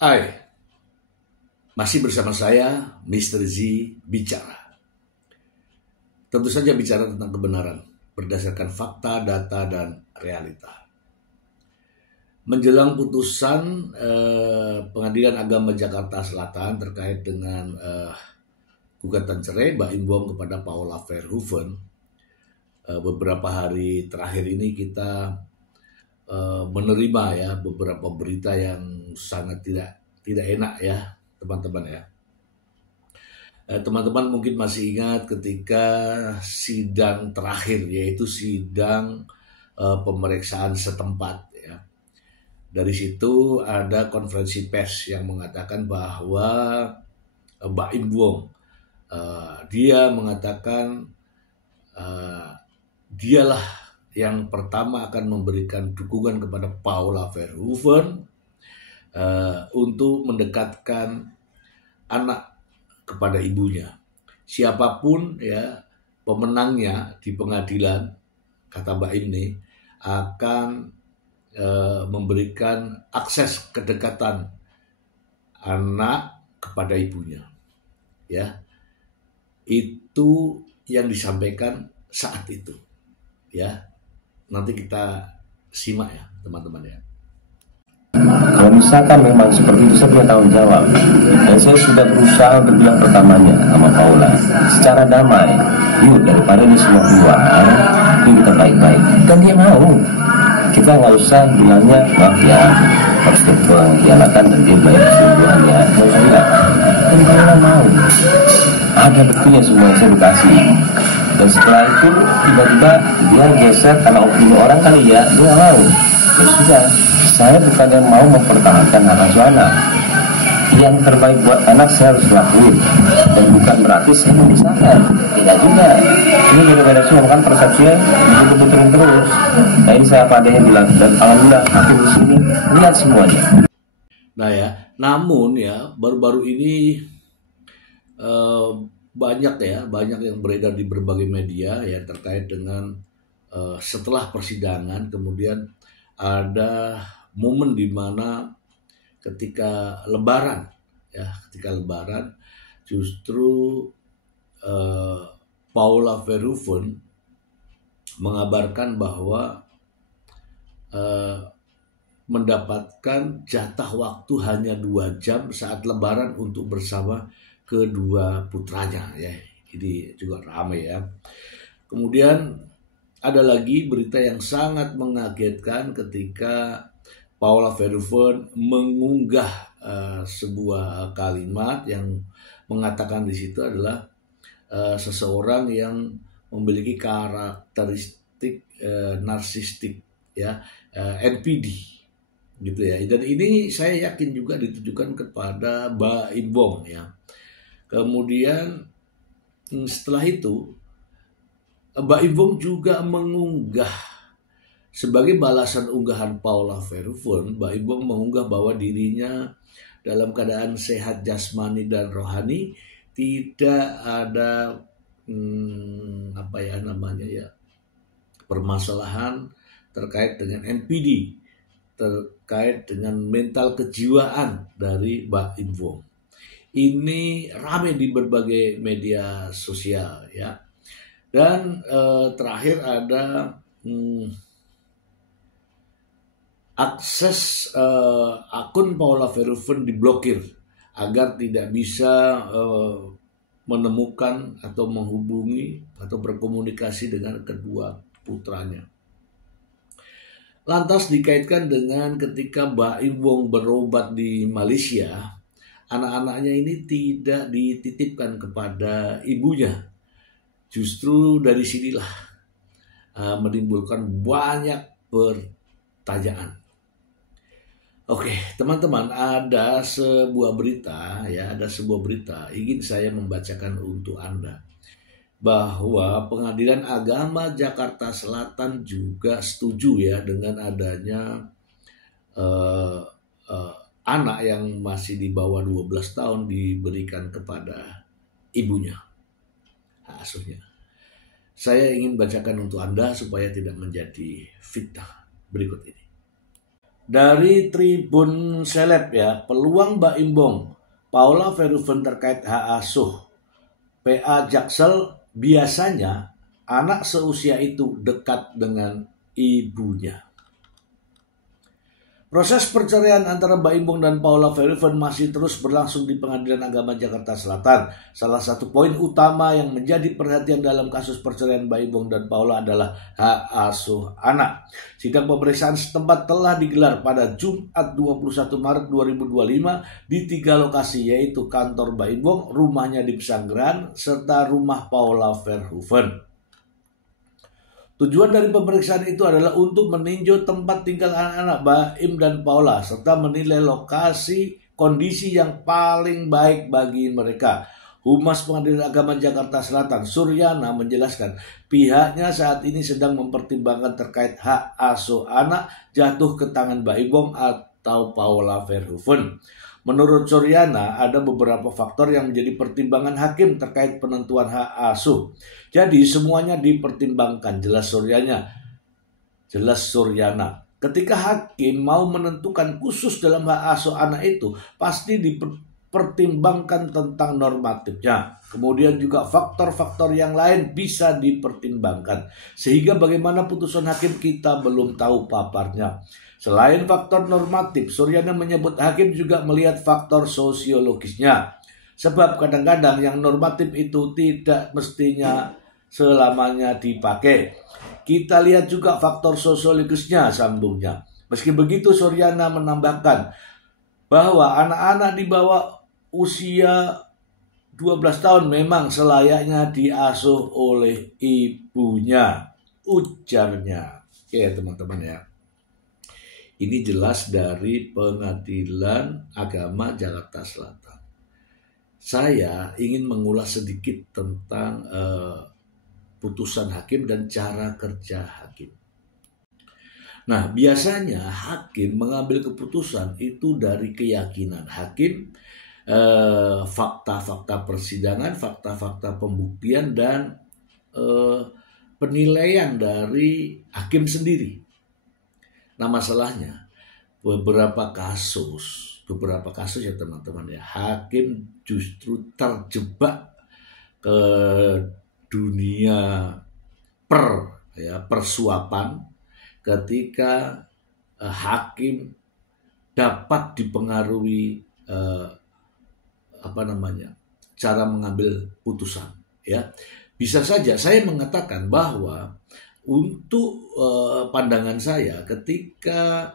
Hai, masih bersama saya, Mr. Z Bicara. Tentu saja bicara tentang kebenaran, berdasarkan fakta, data, dan realita. Menjelang putusan Pengadilan Agama Jakarta Selatan terkait dengan gugatan cerai Baim Wong kepada Paula Verhoeven, beberapa hari terakhir ini kita menerima ya beberapa berita yang sangat tidak enak ya teman-teman ya. Teman-teman mungkin masih ingat ketika sidang terakhir, yaitu sidang pemeriksaan setempat ya. Dari situ ada konferensi pers yang mengatakan bahwa Baim Wong dia mengatakan dialah yang pertama akan memberikan dukungan kepada Paula Verhoeven untuk mendekatkan anak kepada ibunya. Siapapun ya pemenangnya di pengadilan, kata Mbak ini, akan memberikan akses kedekatan anak kepada ibunya. Ya, itu yang disampaikan saat itu. Ya, nanti kita simak ya teman-teman ya. Kalau misalkan memang seperti itu, saya punya tanggung jawab. Dan saya sudah berusaha untuk bilang pertamanya sama Paula secara damai, yuk daripada ini semua keluar, yuk kita baik-baik. Dan dia mau. Kita nggak usah bilangnya maaf ya, harus pengkhianatan dan dia bayar keseluruhannya. Nggak usah bilang. Dan Paula mau. Ada buktinya semua yang saya kasih. Dan setelah itu tiba-tiba dia geser karena opini orang kali ya, dia nggak mau. Ya sudah, saya bukannya mau mempertahankan hak asuh anak. Yang terbaik buat anak saya harus lakuin. Dan bukan berarti saya memisahkan. Tidak juga. Ini beda-beda semua kan persepsinya diputer-puterin terus. Nah ini saya apa adanya bilang. Dan alhamdulillah hakim di sini lihat semuanya. Nah ya, namun ya baru-baru ini banyak yang beredar di berbagai media ya terkait dengan setelah persidangan kemudian ada momen di mana ketika lebaran justru Paula Verhoeven mengabarkan bahwa mendapatkan jatah waktu hanya 2 jam saat lebaran untuk bersama kedua putranya ya. Ini juga ramai ya. Kemudian ada lagi berita yang sangat mengagetkan ketika Paula Verhoeven mengunggah sebuah kalimat yang mengatakan di situ adalah seseorang yang memiliki karakteristik narsistik ya, NPD gitu ya. Dan ini saya yakin juga ditujukan kepada Baim Wong ya. Kemudian setelah itu Baim Wong juga mengunggah sebagai balasan unggahan Paula Verhoeven. Baim Wong mengunggah bahwa dirinya dalam keadaan sehat jasmani dan rohani, tidak ada permasalahan terkait dengan NPD, terkait dengan mental kejiwaan dari Baim Wong. Ini ramai di berbagai media sosial ya. Dan terakhir ada akses akun Paula Verhoeven diblokir agar tidak bisa menemukan atau menghubungi atau berkomunikasi dengan kedua putranya. Lantas dikaitkan dengan ketika Baim Wong berobat di Malaysia, anak-anaknya ini tidak dititipkan kepada ibunya. Justru dari sinilah menimbulkan banyak pertanyaan. Oke, teman-teman, ada sebuah berita ingin saya membacakan untuk Anda. Bahwa Pengadilan Agama Jakarta Selatan juga setuju ya dengan adanya anak yang masih di bawah 12 tahun diberikan kepada ibunya, asuhnya. Saya ingin bacakan untuk Anda supaya tidak menjadi fitnah berikut ini. dari Tribun Seleb ya, peluang Baim Bong Paula Verhoeven terkait hak asuh PA Jaksel, biasanya anak seusia itu dekat dengan ibunya. Proses perceraian antara Baim Bong dan Paula Verhoeven masih terus berlangsung di Pengadilan Agama Jakarta Selatan. Salah satu poin utama yang menjadi perhatian dalam kasus perceraian Baim Bong dan Paula adalah hak asuh anak. Sidang pemeriksaan setempat telah digelar pada Jumat 21 Maret 2025 di 3 lokasi, yaitu kantor Baim Bong, rumahnya di Pesanggerahan, serta rumah Paula Verhoeven. Tujuan dari pemeriksaan itu adalah untuk meninjau tempat tinggal anak-anak Baim dan Paula serta menilai lokasi kondisi yang paling baik bagi mereka. Humas Pengadilan Agama Jakarta Selatan, Suryana, menjelaskan pihaknya saat ini sedang mempertimbangkan terkait hak asuh anak jatuh ke tangan Baim Bong atau Paula Verhoeven. Menurut Suryana, ada beberapa faktor yang menjadi pertimbangan hakim terkait penentuan hak asuh. Jadi semuanya dipertimbangkan, jelas Suryana. Ketika hakim mau menentukan khusus dalam hak asuh anak itu, pasti dipertimbangkan tentang normatifnya. Kemudian juga faktor-faktor yang lain bisa dipertimbangkan. Sehingga bagaimana putusan hakim kita belum tahu paparnya. Selain faktor normatif, Suryana menyebut hakim juga melihat faktor sosiologisnya. Sebab kadang-kadang yang normatif itu tidak mestinya selamanya dipakai. Kita lihat juga faktor sosiologisnya, sambungnya. Meski begitu, Suryana menambahkan bahwa anak-anak di bawah usia 12 tahun memang selayaknya diasuh oleh ibunya, ujarnya. Oke teman-teman ya. Ini jelas dari Pengadilan Agama Jakarta Selatan. Saya ingin mengulas sedikit tentang putusan hakim dan cara kerja hakim. Nah, biasanya hakim mengambil keputusan itu dari keyakinan hakim, fakta-fakta persidangan, fakta-fakta pembuktian, dan penilaian dari hakim sendiri. Nah, masalahnya beberapa kasus ya teman-teman ya, hakim justru terjebak ke dunia persuapan ketika hakim dapat dipengaruhi cara mengambil putusan ya. Bisa saja saya mengatakan bahwa untuk pandangan saya, ketika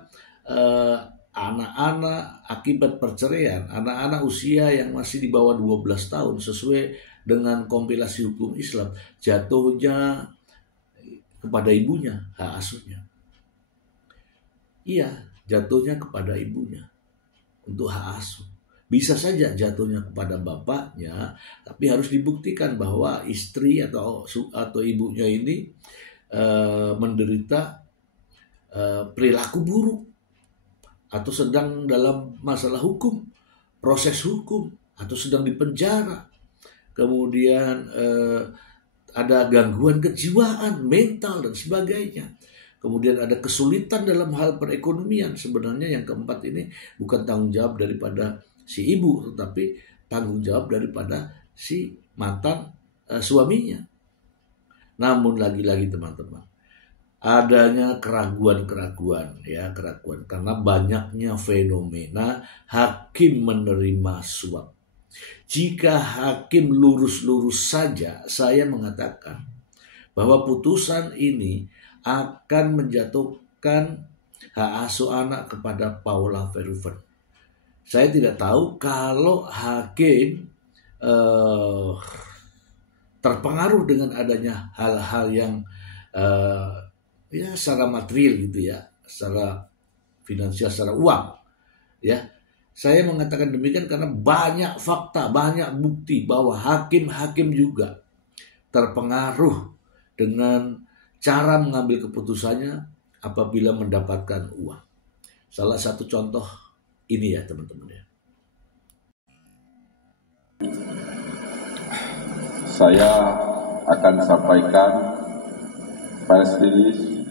anak-anak akibat perceraian, anak-anak usia yang masih di bawah 12 tahun sesuai dengan kompilasi hukum Islam, jatuhnya kepada ibunya hak asuhnya. Iya, jatuhnya kepada ibunya untuk hak asuh. Bisa saja jatuhnya kepada bapaknya, tapi harus dibuktikan bahwa istri atau ibunya ini menderita perilaku buruk atau sedang dalam masalah hukum, proses hukum, atau sedang dipenjara, kemudian ada gangguan kejiwaan, mental dan sebagainya, kemudian ada kesulitan dalam hal perekonomian. Sebenarnya yang keempat ini bukan tanggung jawab daripada si ibu, tetapi tanggung jawab daripada si mantan suaminya. Namun lagi-lagi teman-teman, adanya keraguan karena banyaknya fenomena hakim menerima suap. Jika hakim lurus-lurus saja, saya mengatakan bahwa putusan ini akan menjatuhkan hak asuh anak kepada Paula Verhoeven. Saya tidak tahu kalau hakim terpengaruh dengan adanya hal-hal yang secara material gitu ya, secara finansial, secara uang ya. Saya mengatakan demikian karena banyak fakta, banyak bukti bahwa hakim-hakim juga terpengaruh dengan cara mengambil keputusannya apabila mendapatkan uang. Salah satu contoh ini ya teman-teman ya. Saya akan sampaikan press release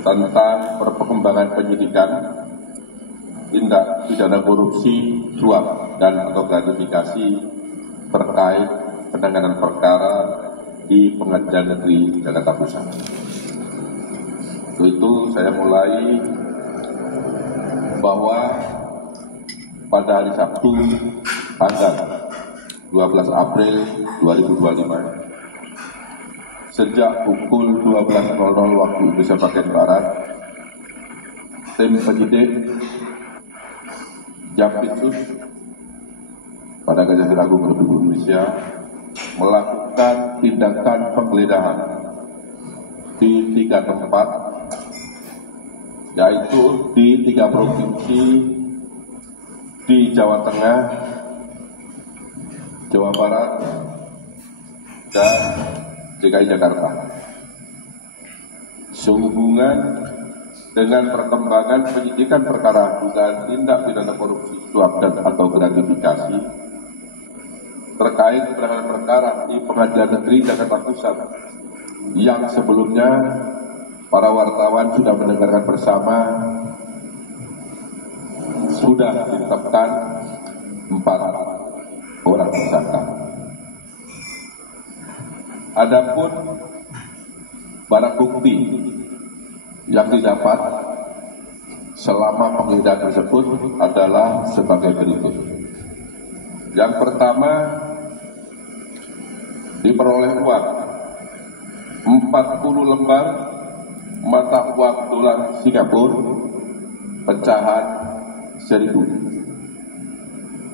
tentang perkembangan penyidikan tindak pidana korupsi, suap, dan atau gratifikasi terkait penanganan perkara di Pengadilan Negeri Jakarta Pusat. Untuk itu saya mulai bahwa pada hari Sabtu tanggal 12 April 2025 sejak pukul 12.00 waktu Indonesia bagian Barat, tim penyidik Jampitsus pada Kejaksaan Agung Republik Indonesia melakukan tindakan penggeledahan di 3 tempat, yaitu di 3 provinsi di Jawa Tengah, Jawa Barat, dan DKI Jakarta. Sehubungan dengan perkembangan penyidikan perkara dugaan tindak pidana korupsi, suap, dan atau gratifikasi terkait penanganan perkara di Pengadilan Negeri Jakarta Pusat yang sebelumnya para wartawan sudah mendengarkan bersama, sudah ditetapkan 4 orang tersangka. Adapun barang bukti yang didapat selama penggeledahan tersebut adalah sebagai berikut. Yang pertama, diperoleh uang 40 lembar mata uang dolar Singapura pecahan 1.000.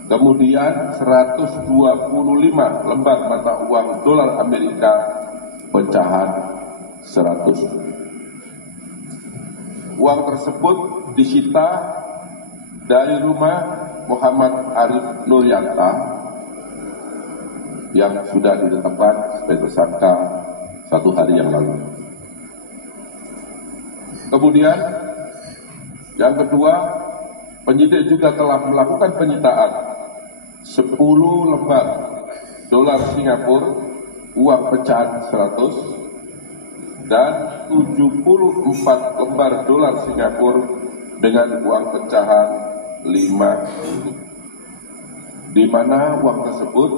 Kemudian 125 lembar mata uang dolar Amerika pecahan 100. Uang tersebut disita dari rumah Muhammad Arif Nuryanta yang sudah ditetapkan sebagai tersangka 1 hari yang lalu. Kemudian yang kedua, penyidik juga telah melakukan penyitaan 10 lembar dolar Singapura uang pecahan 100 dan 74 lembar dolar Singapura dengan uang pecahan 5.000, di mana uang tersebut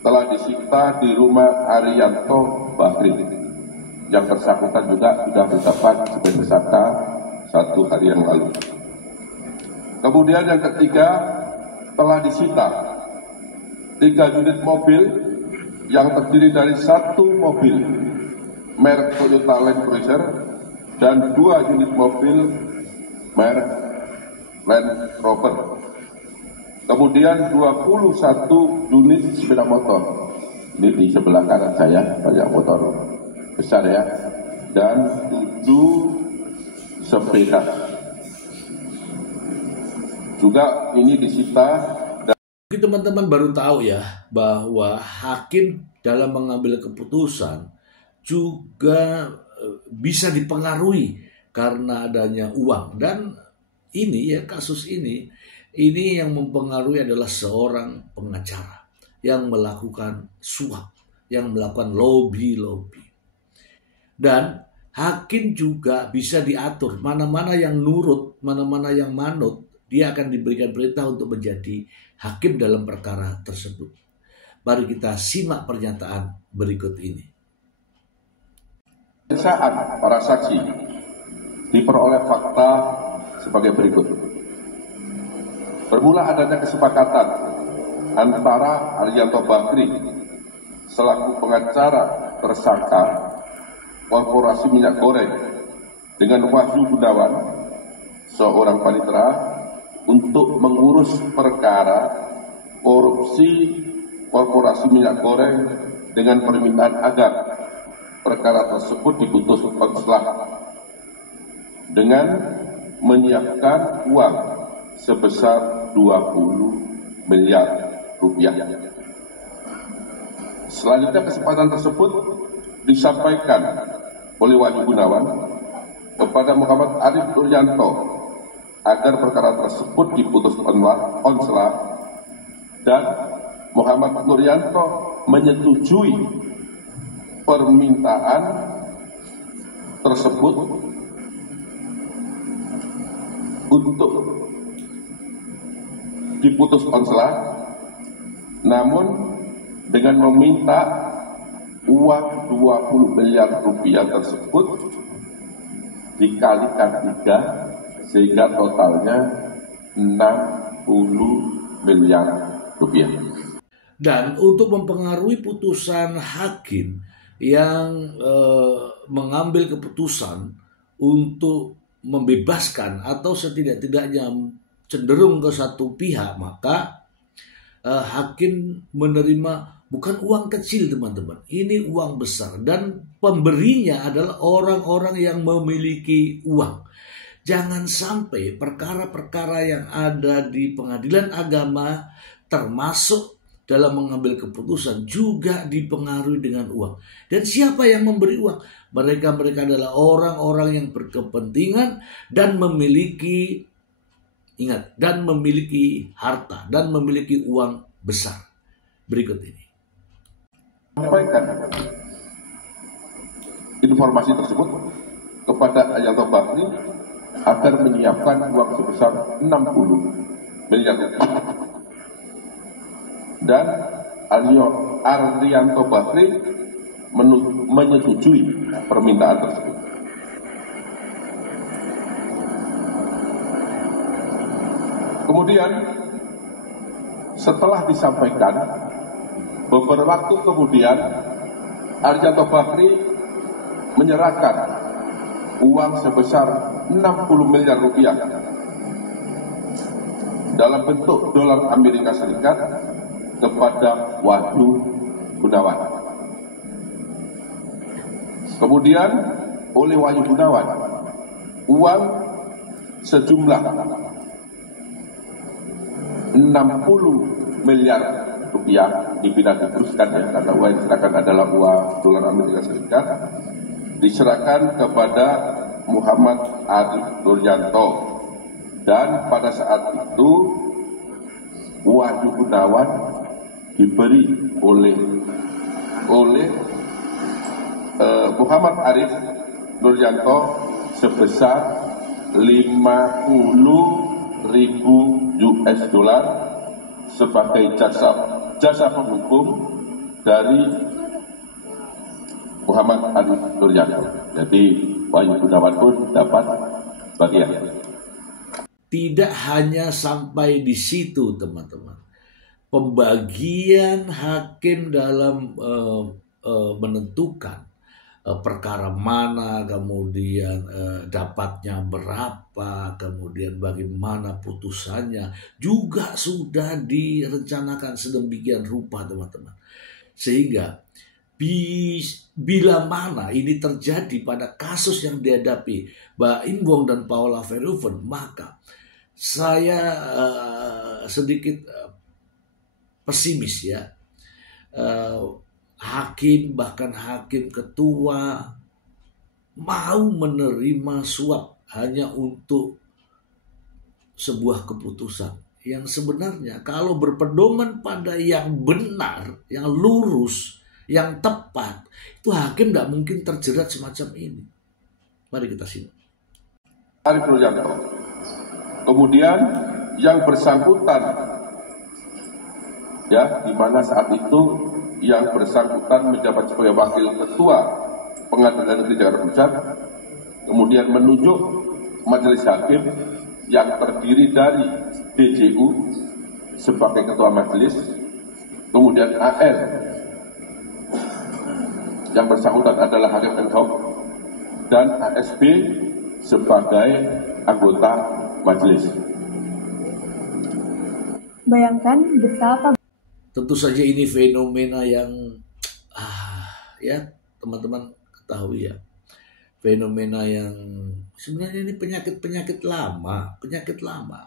telah disita di rumah Arianto Bahri yang bersangkutan juga sudah ditetapkan sebagai tersangka 1 hari yang lalu. Kemudian yang ketiga, telah disita 3 unit mobil yang terdiri dari 1 mobil merek Toyota Land Cruiser dan 2 unit mobil merek Land Rover. Kemudian 21 unit sepeda motor. Ini di sebelah kanan saya, banyak motor besar ya. Dan 7 sepeda. Juga ini disita. Teman-teman baru tahu ya bahwa hakim dalam mengambil keputusan juga bisa dipengaruhi karena adanya uang. Dan ini ya, kasus ini yang mempengaruhi adalah seorang pengacara yang melakukan suap, yang melakukan lobby. Dan hakim juga bisa diatur mana-mana yang nurut, mana-mana yang manut. Dia akan diberikan perintah untuk menjadi hakim dalam perkara tersebut. Mari kita simak pernyataan berikut ini. Pemeriksaan para saksi diperoleh fakta sebagai berikut. Bermula adanya kesepakatan antara Arianto Bahri selaku pengacara tersangka Korporasi Minyak Goreng dengan Wahyu Gunawan, seorang panitera, untuk mengurus perkara korupsi Korporasi Minyak Goreng dengan permintaan agar perkara tersebut diputus konslet dengan menyiapkan uang sebesar 20 miliar rupiah. Selanjutnya kesempatan tersebut disampaikan oleh Wahyu Gunawan kepada Muhammad Arif Nuryanto agar perkara tersebut diputus konslet, dan Muhammad Nuryanto menyetujui permintaan tersebut untuk diputus konselat, namun dengan meminta uang 20 miliar rupiah tersebut dikalikan 3 sehingga totalnya 60 miliar rupiah. Dan untuk mempengaruhi putusan hakim yang mengambil keputusan untuk membebaskan atau setidak-tidaknya cenderung ke satu pihak, maka hakim menerima bukan uang kecil, teman-teman. Ini uang besar dan pemberinya adalah orang-orang yang memiliki uang. Jangan sampai perkara-perkara yang ada di pengadilan agama termasuk dalam mengambil keputusan juga dipengaruhi dengan uang. Dan siapa yang memberi uang? Mereka adalah orang-orang yang berkepentingan dan memiliki, ingat, dan memiliki harta dan memiliki uang besar. Berikut ini. Sampaikan informasi tersebut kepada Arianto Bakri agar menyiapkan uang sebesar 60 miliar rupiah. Dan Arianto Bakri menyetujui permintaan tersebut. Kemudian setelah disampaikan, beberapa waktu kemudian Arianto Bakri menyerahkan uang sebesar 60 miliar rupiah dalam bentuk dolar Amerika Serikat kepada Wahyu Gunawan. Kemudian oleh Wahyu Gunawan uang sejumlah 60 miliar rupiah dipindah diteruskan ya, karena uang yang diserahkan adalah uang dolar Amerika Serikat, diserahkan kepada Muhammad Arif Nuryanto. Dan pada saat itu Wahyu Gunawan diberi oleh Muhammad Arif Nuryanto sebesar 50.000 US dollar sebagai jasa penghukum dari Muhammad Arif Nuryanto. Jadi Wahyu Gunawan pun dapat bagian. Tidak hanya sampai di situ, teman-teman. Pembagian hakim dalam menentukan perkara mana, kemudian dapatnya berapa, kemudian bagaimana putusannya, juga sudah direncanakan sedemikian rupa, teman-teman. Sehingga bila mana ini terjadi pada kasus yang dihadapi Baim Wong dan Paula Verhoeven, maka saya sedikit pesimis ya. Hakim, bahkan hakim ketua mau menerima suap hanya untuk sebuah keputusan yang sebenarnya kalau berpedoman pada yang benar, yang lurus, yang tepat, itu hakim tidak mungkin terjerat semacam ini. Mari kita simak. Arif Nuryanto. Kemudian yang bersangkutan, ya, di mana saat itu yang bersangkutan menjabat sebagai wakil ketua Pengadilan Negeri Jakarta Pusat, kemudian menunjuk majelis hakim yang terdiri dari DJU sebagai ketua majelis, kemudian AL yang bersangkutan adalah hakim ad hoc, dan ASB sebagai anggota majelis. Bayangkan betapa. Tentu saja ini fenomena yang ya teman-teman ketahui ya, fenomena yang sebenarnya ini penyakit lama.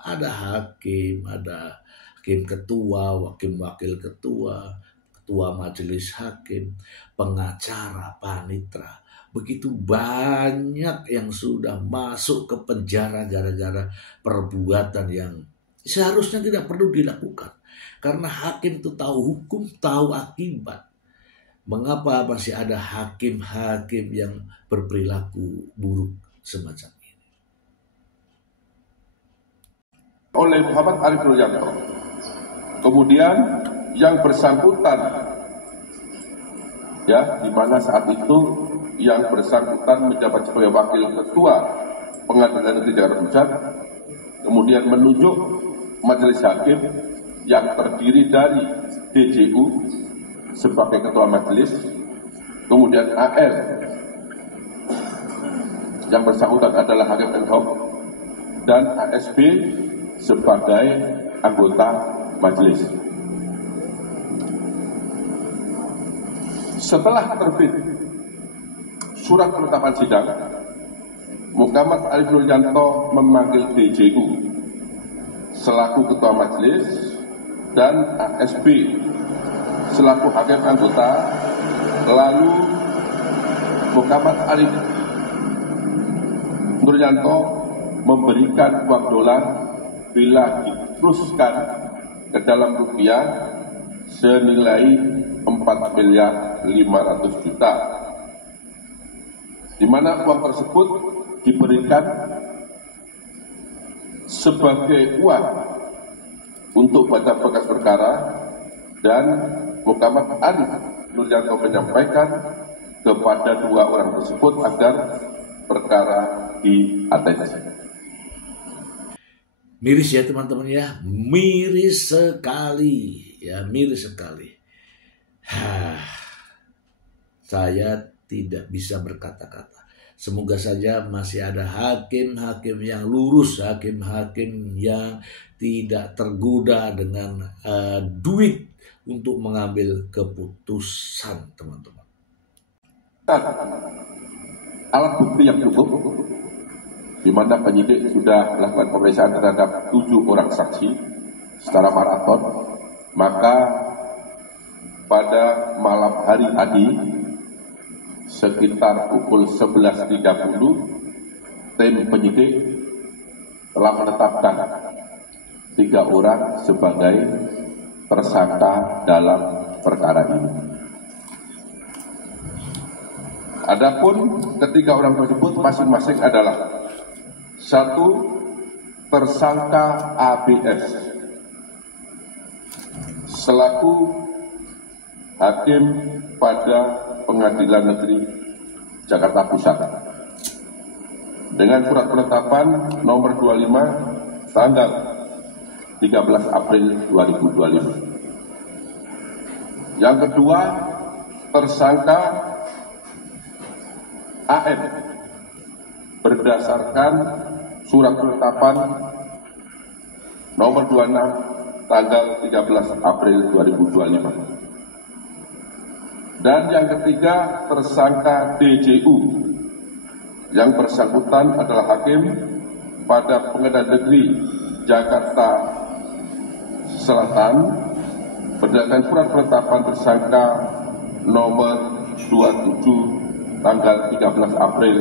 Ada hakim ketua, wakil ketua, ketua majelis hakim, pengacara, panitera. Begitu banyak yang sudah masuk ke penjara gara-gara perbuatan yang seharusnya tidak perlu dilakukan. Karena hakim itu tahu hukum, tahu akibat. Mengapa masih ada hakim-hakim yang berperilaku buruk semacam ini? Oleh Muhammad Arif Nuryanto Kemudian yang bersangkutan, ya, di mana saat itu yang bersangkutan menjabat sebagai wakil ketua Pengadilan Negeri Jakarta Pusat, kemudian menunjuk majelis hakim yang terdiri dari DJU sebagai ketua majelis, kemudian AR yang bersangkutan adalah hakim ad hoc, dan ASB sebagai anggota majelis. Setelah terbit surat penetapan sidang, Muhammad Arif Nuryanto memanggil DJU selaku ketua majelis dan ASB selaku hakim anggota. Lalu Muhammad Arif Nuryanto memberikan uang dolar bila diteruskan ke dalam rupiah senilai 4.500.000.000, di mana uang tersebut diberikan sebagai uang untuk baca berkas perkara, dan Muhammad Arif Nuryanto menyampaikan kepada dua orang tersebut agar perkara diatensi. Miris ya teman-teman ya, miris sekali ya, miris sekali. Saya tidak bisa berkata-kata. Semoga saja masih ada hakim-hakim yang lurus, hakim-hakim yang tidak tergoda dengan duit untuk mengambil keputusan, teman-teman. Alat bukti yang cukup, di mana penyidik sudah melakukan pemeriksaan terhadap 7 orang saksi secara maraton, maka pada malam hari tadi sekitar pukul 11.30 tim penyidik telah menetapkan 3 orang sebagai tersangka dalam perkara ini. Adapun ketiga orang tersebut masing-masing adalah: 1. Tersangka ABS selaku hakim pada Pengadilan Negeri Jakarta Pusat dengan surat penetapan nomor 25 tanggal 13 April 2025. Yang kedua, tersangka AM berdasarkan surat penetapan nomor 26 tanggal 13 April 2025. Dan yang ketiga, tersangka DJU yang bersangkutan adalah hakim pada Pengadilan Negeri Jakarta Selatan berdasarkan surat penetapan tersangka nomor 27 tanggal 13 April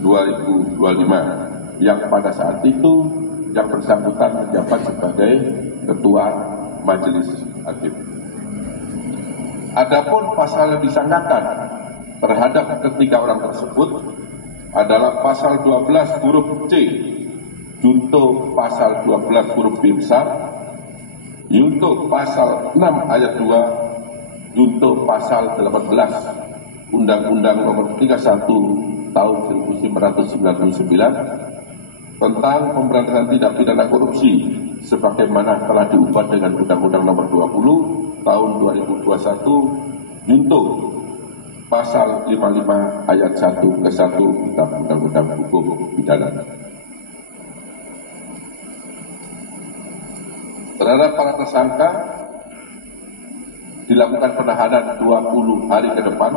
2025, yang pada saat itu yang bersangkutan menjabat sebagai ketua majelis hakim. Adapun pasal yang disangkakan terhadap ketiga orang tersebut adalah pasal 12 huruf C junto pasal 12 huruf B besar, junto pasal 6 ayat 2, junto pasal 18 Undang-Undang Nomor 31 Tahun 1999 tentang pemberantasan tindak pidana korupsi sebagaimana telah diubah dengan Undang-Undang Nomor 20 Tahun 2021 junto pasal 55 ayat 1 ke 1 Kitab Undang-Undang Hukum Pidana. Terhadap para tersangka dilakukan penahanan 20 hari ke depan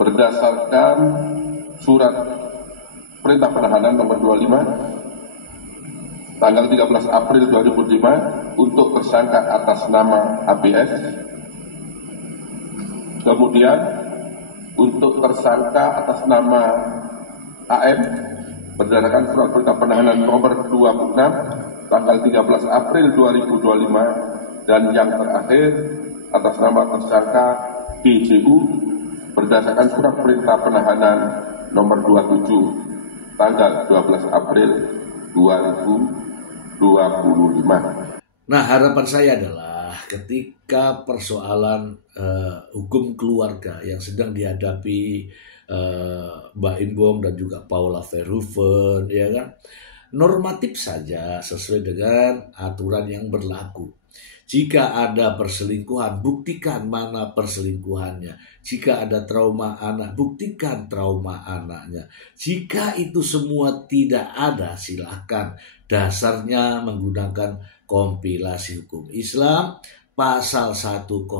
berdasarkan surat perintah penahanan nomor 25 tanggal 13 April 2005 untuk tersangka atas nama ABS. Kemudian untuk tersangka atas nama AM berdasarkan surat perintah penahanan nomor 26 tanggal 13 April 2025, dan yang terakhir atas nama tersangka DJU berdasarkan surat perintah penahanan nomor 27 tanggal 12 April 2025. Nah, harapan saya adalah ketika persoalan hukum keluarga yang sedang dihadapi Mbak Inbom dan juga Paula Verhoeven, ya kan, normatif saja sesuai dengan aturan yang berlaku. Jika ada perselingkuhan, buktikan mana perselingkuhannya. Jika ada trauma anak, buktikan trauma anaknya. Jika itu semua tidak ada, silakan. Dasarnya menggunakan kompilasi hukum Islam pasal 105.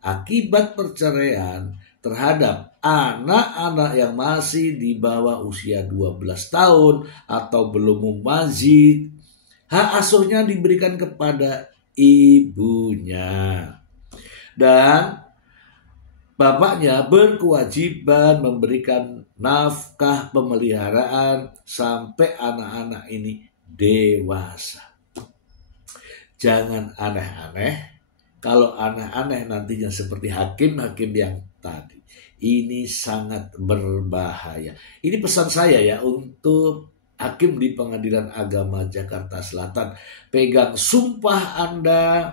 Akibat perceraian terhadap anak-anak yang masih di bawah usia 12 tahun atau belum mumazid, hak asuhnya diberikan kepada ibunya. Dan bapaknya berkewajiban memberikan nafkah pemeliharaan sampai anak-anak ini dewasa. Jangan aneh-aneh. Kalau aneh-aneh nantinya seperti hakim-hakim yang tadi. Ini sangat berbahaya. Ini pesan saya ya untuk hakim di Pengadilan Agama Jakarta Selatan. Pegang sumpah Anda,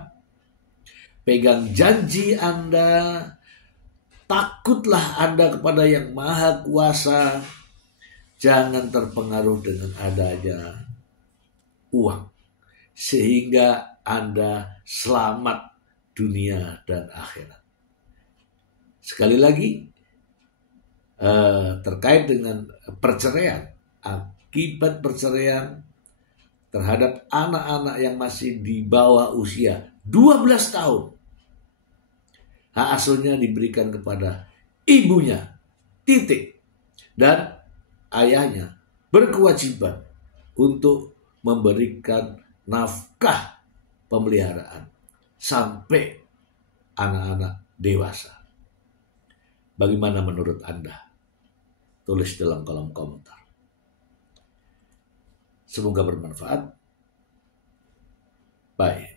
pegang janji Anda, takutlah Anda kepada Yang Maha Kuasa. Jangan terpengaruh dengan adanya uang, sehingga Anda selamat dunia dan akhirat. Sekali lagi, terkait dengan perceraian, akibat perceraian terhadap anak-anak yang masih di bawah usia 12 tahun, hak asuhnya diberikan kepada ibunya, titik. Dan ayahnya berkewajiban untuk memberikan nafkah pemeliharaan sampai anak-anak dewasa. Bagaimana menurut Anda? Tulis dalam kolom komentar. Semoga bermanfaat. Bye.